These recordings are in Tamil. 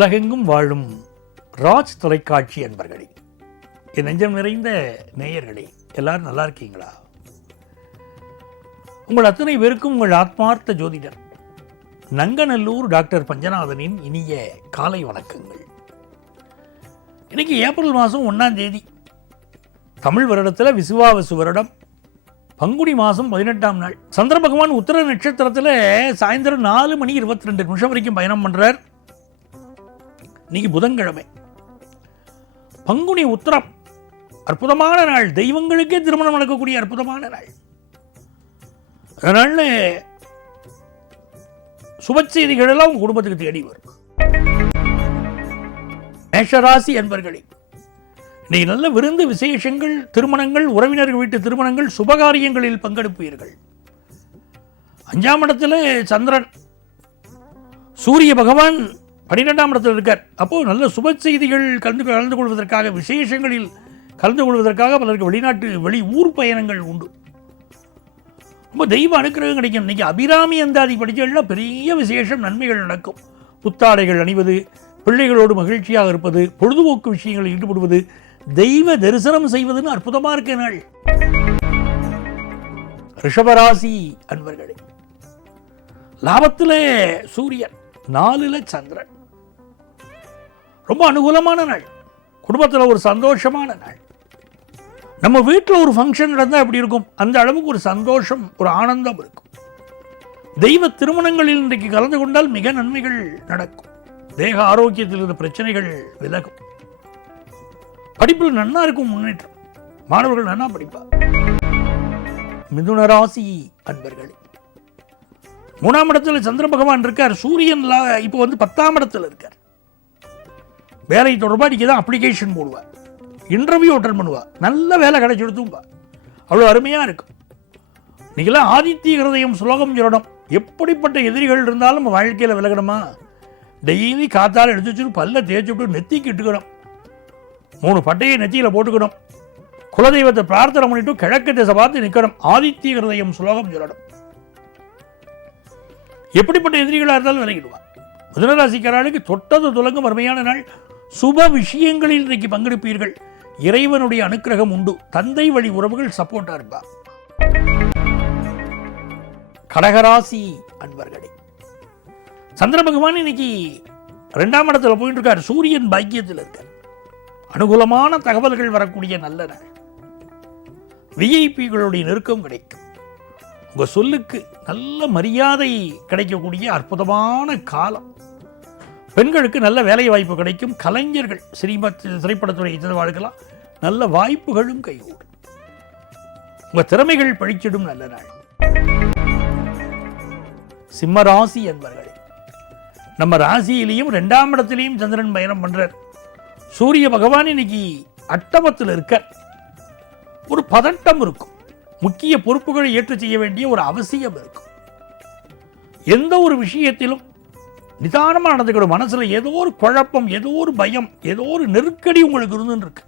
உலகெங்கும் வாழும் ராஜ் தொலைக்காட்சி அன்பர்களே, என் நெஞ்சம் நிறைந்த நேயர்களே, எல்லாரும் நல்லா இருக்கீங்களா? உங்கள் அத்தனை பேருக்கும் உங்கள் ஆத்மார்த்த ஜோதிடர் நங்கநல்லூர் டாக்டர் பஞ்சநாதனின் இனிய காலை வணக்கங்கள். இன்னைக்கு ஏப்ரல் மாதம் 1ஆம் தேதி, தமிழ் வருடத்தில் விசுவாவசு வருடம், பங்குனி மாதம் 18ஆம் நாள். சந்திர பகவான் உத்தர நட்சத்திரத்தில் சாயந்தரம் 4:22 வரைக்கும் பயணம் பண்ணுறார். இன்னைக்கு புதன்கிழமை, பங்குனி உத்திரம், அற்புதமான நாள். தெய்வங்களுக்கே திருமணம் நடக்கக்கூடிய அற்புதமான நாள். அதனால சுப செய்திகள் எல்லாம் உங்க குடும்பத்துக்கு தேடி வரும். மேஷராசி அன்பர்களே, இன்னைக்கு நல்ல விருந்து விசேஷங்கள், திருமணங்கள், உறவினர்கள் வீட்டு திருமணங்கள், சுபகாரியங்களில் பங்கெடுப்பீர்கள். 5ஆம் இடத்துல சந்திரன், சூரிய பகவான் 12ஆம் இடத்தில் இருக்கார். அப்போது நல்ல சுப செய்திகள் கலந்து கொள்வதற்காக, விசேஷங்களில் கலந்து கொள்வதற்காக பலருக்கு வெளி ஊர் பயணங்கள் உண்டு. ரொம்ப தெய்வ அனுக்கிரகம் கிடைக்கும். இன்றைக்கி அபிராமி அந்தாதி படிச்சவர்கள்லாம் பெரிய விசேஷம், நன்மைகள் நடக்கும். புத்தாடைகள் அணிவது, பிள்ளைகளோடு மகிழ்ச்சியாக இருப்பது, பொழுதுபோக்கு விஷயங்களில் ஈடுபடுவது, தெய்வ தரிசனம் செய்வதுன்னு அற்புதமாக இருக்க நாள். ரிஷபராசி அன்பர்களே, லாபத்தில் சூரியன், 4ல் சந்திரன், ரொம்ப அனுகூலமான நாள். குடும்பத்தில் ஒரு சந்தோஷமான நாள். நம்ம வீட்டில் ஒரு ஃபங்க்ஷன் நடந்தால் எப்படி இருக்கும், அந்த அளவுக்கு ஒரு சந்தோஷம், ஒரு ஆனந்தம் இருக்கும். தெய்வ திருமணங்களில் இன்றைக்கு கலந்து கொண்டால் மிக நன்மைகள் நடக்கும். தேக ஆரோக்கியத்தில் இருந்த பிரச்சனைகள் விலகும். படிப்பில் நன்னா இருக்கும் முன்னேற்றம். மாணவர்கள் நன்னா படிப்பார். மிதுன ராசி அன்பர்களே, 3ஆம் இடத்துல சந்திர பகவான் இருக்கார். சூரியன் இப்போ 10ஆம் இடத்துல இருக்கார். வேலை தொடர்பாக நீங்கள் தான் அப்ளிகேஷன் போடுவார், இன்டர்வியூ அட்டன் பண்ணுவா, நல்ல வேலை கிடைச்சிடுத்தும்பா. அவ்வளோ அருமையாக இருக்கும். நீங்களாம் ஆதித்ய ஹிருதயம் சுலோகம் சொல்லணும். எப்படிப்பட்ட எதிரிகள் இருந்தாலும் நம்ம வாழ்க்கையில் விலகணுமா, டெய்லி காத்தால் எடுத்து வச்சுட்டு பல்ல தேய்ச்சி விட்டு நெத்திக்கு இட்டுக்கணும். 3 பட்டையை நெத்தியில் போட்டுக்கணும். குலதெய்வத்தை பிரார்த்தனை பண்ணிட்டு கிழக்கு திசை பார்த்து நிற்கணும். ஆதித்ய ஹிருதயம் சுலோகம் சொல்லணும். எப்படிப்பட்ட எதிரிகளாக இருந்தாலும் விலகிடுவான். மிதுனராசிக்காரர்களுக்கு தொட்டது துலங்கும் அருமையான நாள். சுப விஷயங்களில் இன்றைக்கு பங்கெடுப்பீர்கள். இறைவனுடைய அனுக்கிரகம் உண்டு. தந்தை வழி உறவுகள் சப்போர்ட்டா இருப்பார். கடகராசி அன்பர்களே, சந்திர பகவான் இன்னைக்கு 2ஆம் இடத்துல போயிட்டு இருக்கார். சூரியன் பாக்கியத்தில் இருக்கார். அனுகூலமான தகவல்கள் வரக்கூடிய நல்ல நாள். விஐபிகளுடைய நெருக்கம் கிடைக்கும். உங்க சொல்லுக்கு நல்ல மரியாதை கிடைக்கக்கூடிய அற்புதமான காலம். பெண்களுக்கு நல்ல வேலை வாய்ப்பு கிடைக்கும். கலைஞர்கள், திரைப்படத்துறை வாழ்க்கலாம், நல்ல வாய்ப்புகளும் கைகூடும். உங்க திறமைகள் பழிச்சிடும் நல்ல நாள். சிம்ம ராசி என்பர்களே, நம்ம ராசியிலையும் 2ஆம் இடத்திலையும் சந்திரன் பயணம் பண்றார். சூரிய பகவான் இன்னைக்கு அட்டமத்தில் இருக்க. ஒரு பதட்டம் இருக்கும். முக்கிய பொறுப்புகளை ஏற்று செய்ய வேண்டிய ஒரு அவசியம் இருக்கும். எந்த ஒரு விஷயத்திலும் நிதானமாக நடந்துக்கணும். மனசில் ஏதோ ஒரு குழப்பம், ஏதோ ஒரு பயம், ஏதோ ஒரு நெருக்கடி உங்களுக்கு இருந்துருக்கு.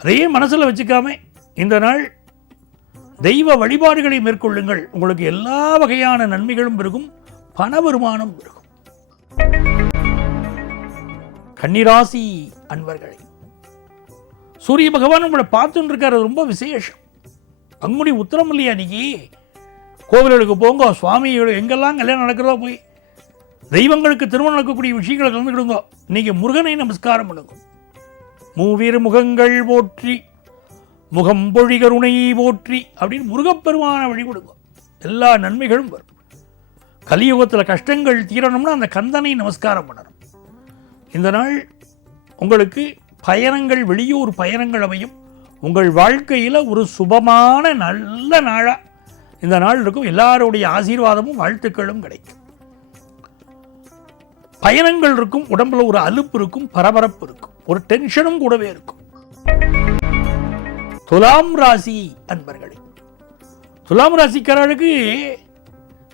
அதையே மனசில் வச்சுக்காம இந்த நாள் தெய்வ வழிபாடுகளை மேற்கொள்ளுங்கள். உங்களுக்கு எல்லா வகையான நன்மைகளும் பெருகும், பண வருமானம் பெருகும். கன்னிராசி அன்பர்களே, சூரிய பகவான் உங்களை பார்த்துட்டு இருக்காரு. ரொம்ப விசேஷம். பங்குனி உத்திரம் இல்லையா, இன்னைக்கு கோவில்களுக்கு போங்க. சுவாமிகள் எங்கெல்லாம் கல்யாணம் நடக்கிறதோ போய் தெய்வங்களுக்கு திருமணம் நடக்கக்கூடிய விஷயங்களை கலந்துக்கிடுங்க. இன்னைக்கு முருகனை நமஸ்காரம் பண்ணுங்க. மூவிரு முகங்கள் போற்றி, முகம் பொழிகருணை போற்றி அப்படின்னு முருகப்பெருமான வழிபடுங்க. எல்லா நன்மைகளும் வரும். கலியுகத்தில் கஷ்டங்கள் தீரணும்னா அந்த கந்தனை நமஸ்காரம் பண்ணணும். இந்த நாள் உங்களுக்கு பயணங்கள், வெளியூர் பயணங்கள் அமையும். உங்கள் வாழ்க்கையில் ஒரு சுபமான நல்ல நாளாக இந்த நாள் இருக்கும். எல்லாருடைய ஆசீர்வாதமும் வாழ்த்துக்களும் கிடைக்கும். பயணங்கள் இருக்கும். உடம்புல ஒரு அலுப்பு இருக்கும், பரபரப்பு இருக்கும், ஒரு டென்ஷனும் கூடவே இருக்கும். துலாம் ராசி அன்பர்களே, துலாம் ராசிக்காரர்களுக்கு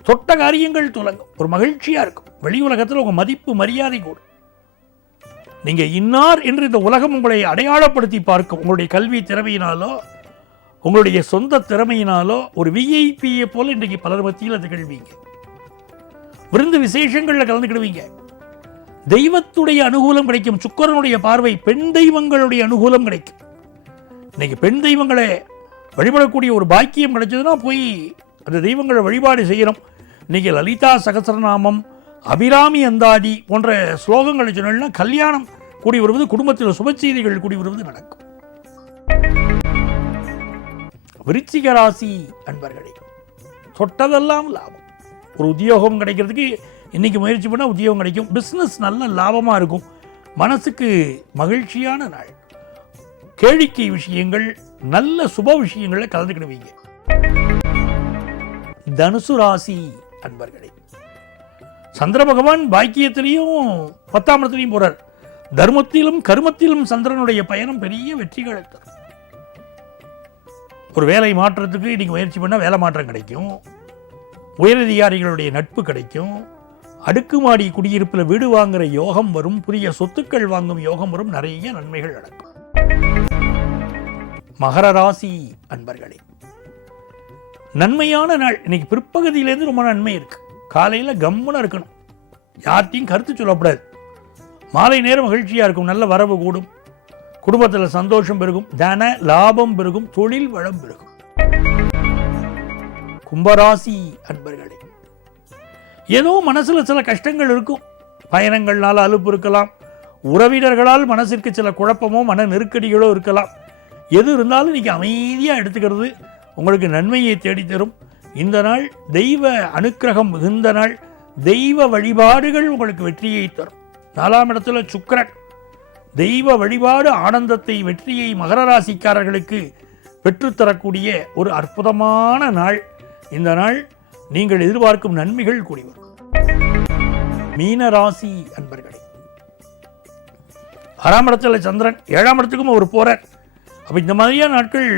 தொட்ட காரியங்கள் துலங்கும். ஒரு மகிழ்ச்சியா இருக்கும். வெளி உலகத்தில் உங்க மதிப்பு மரியாதை கூடும். நீங்க இன்னார் என்று இந்த உலகம் உங்களை அடையாளப்படுத்தி பார்க்கும். உங்களுடைய கல்வி திறமையினாலோ, உங்களுடைய சொந்த திறமையினாலோ ஒரு விஐபியை போல இன்றைக்கு பலர் மத்தியில் திகழ்வீங்க. விருந்து விசேஷங்களில் கலந்துக்கிடுவீங்க. தெய்வத்துடைய அனுகூலம் கிடைக்கும். சுக்கிரனுடைய பார்வை, பெண் தெய்வங்களுடைய அனுகூலம் கிடைக்கும். இன்னைக்கு பெண் தெய்வங்களை வழிபடக்கூடிய ஒரு பாக்கியம் கிடைச்சதுன்னா போய் அந்த தெய்வங்களை வழிபாடு செய்யணும். இன்னைக்கு லலிதா சகஸ்ரநாமம், அபிராமி அந்தாதி போன்ற ஸ்லோகங்களை சொன்னா கல்யாணம் கூடி வருவது, குடும்பத்தில் சுப செய்திகள் கூடி வருவது நடக்கும். விருச்சிக ராசி அன்பர்களே, தொட்டதெல்லாம் லாபம். ஒரு உத்தியோகம் கிடைக்கிறதுக்கு இன்னைக்கு முயற்சி பண்ணால் உத்தியோகம் கிடைக்கும். பிஸ்னஸ் நல்ல லாபமாக இருக்கும். மனசுக்கு மகிழ்ச்சியான நாள். கேளிக்கை விஷயங்கள், நல்ல சுப விஷயங்களை கலந்துக்கிடுவீங்க. தனுசு ராசி அன்பர்களே, சந்திர பகவான் பாக்கியத்திலையும் 10ஆம் இடத்திலையும் போறார். தர்மத்திலும் கர்மத்திலும் சந்திரனுடைய பயணம் பெரிய வெற்றிகளை தரும். ஒரு வேலை மாற்றத்துக்கு இன்னைக்கு முயற்சி பண்ணால் வேலை மாற்றம் கிடைக்கும். உயரதிகாரிகளுடைய நட்பு கிடைக்கும். அடுக்குமாடி குடியிருப்பில் வீடு வாங்குற யோகம் வரும். புதிய சொத்துக்கள் வாங்கும் யோகம் வரும். நிறைய நன்மைகள் நடக்கும். மகர ராசி அன்பர்களே, நன்மையான நாள். இன்னைக்கு பிற்பகுதியிலேருந்து ரொம்ப நன்மை இருக்கு. காலையில் கம்முன்னு இருக்கணும், யார்த்தையும் கருத்து சொல்லக்கூடாது. மாலை நேரம் மகிழ்ச்சியாக இருக்கும், நல்ல வரவு கூடும், குடும்பத்தில் சந்தோஷம் பெருகும், தன லாபம் பெருகும், தொழில் வளம் பெருகும். கும்பராசி அன்பர்களே, ஏதோ மனசுல சில கஷ்டங்கள் இருக்கும். பயணங்கள்னால அலுப்பு இருக்கலாம், உறவினர்களால் மனசிற்கு சில குழப்பமோ மன நெருக்கடிகளோ இருக்கலாம். எது இருந்தாலும் இன்னைக்கு அமைதியாக எடுத்துக்கிறது உங்களுக்கு நன்மையை தேடித்தரும். இந்த நாள் தெய்வ அனுக்கிரகம் மிகுந்த நாள். தெய்வ வழிபாடுகள் உங்களுக்கு வெற்றியை தரும். 4ஆம் இடத்துல சுக்கிரன். தெய்வ வழிபாடு ஆனந்தத்தை, வெற்றியை மகர ராசிக்காரர்களுக்கு பெற்றுத்தரக்கூடிய ஒரு அற்புதமான நாள். இந்த நாள் நீங்கள் எதிர்பார்க்கும் நன்மைகள் கூடி வரும். மீன ராசி அன்பர்களே, 6ஆம் இடத்துல சந்திரன், 7ஆம் இடத்துக்கும் அவர் போறார். அப்போ இந்த மாதிரியான நாட்கள்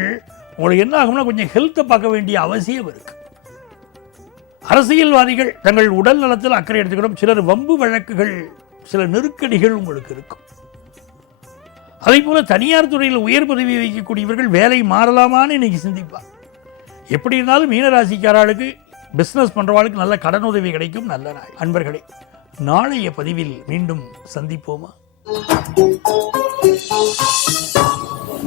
உங்களுக்கு என்ன ஆகும்னா கொஞ்சம் ஹெல்த்தை பார்க்க வேண்டிய அவசியம் இருக்கு. அரசியல்வாதிகள் தங்கள் உடல் நலத்தில் அக்கறை எடுத்துக்கணும். சிலர் வம்பு வழக்குகள், சில நெருக்கடிகள் உங்களுக்கு இருக்கும். அதே போல தனியார் துறையில் உயர் பதவி வைக்கக்கூடியவர்கள் வேலை மாறலாமான்னு இன்னைக்கு சிந்திப்பார். எப்படி இருந்தாலும் மீனராசிக்காரர்களுக்கு பிஸ்னஸ் பண்ணுறவாளுக்கு நல்ல கடன் உதவி கிடைக்கும். நல்ல நாள் அன்பர்களே. நாளைய பதிவில் மீண்டும் சந்திப்போமா?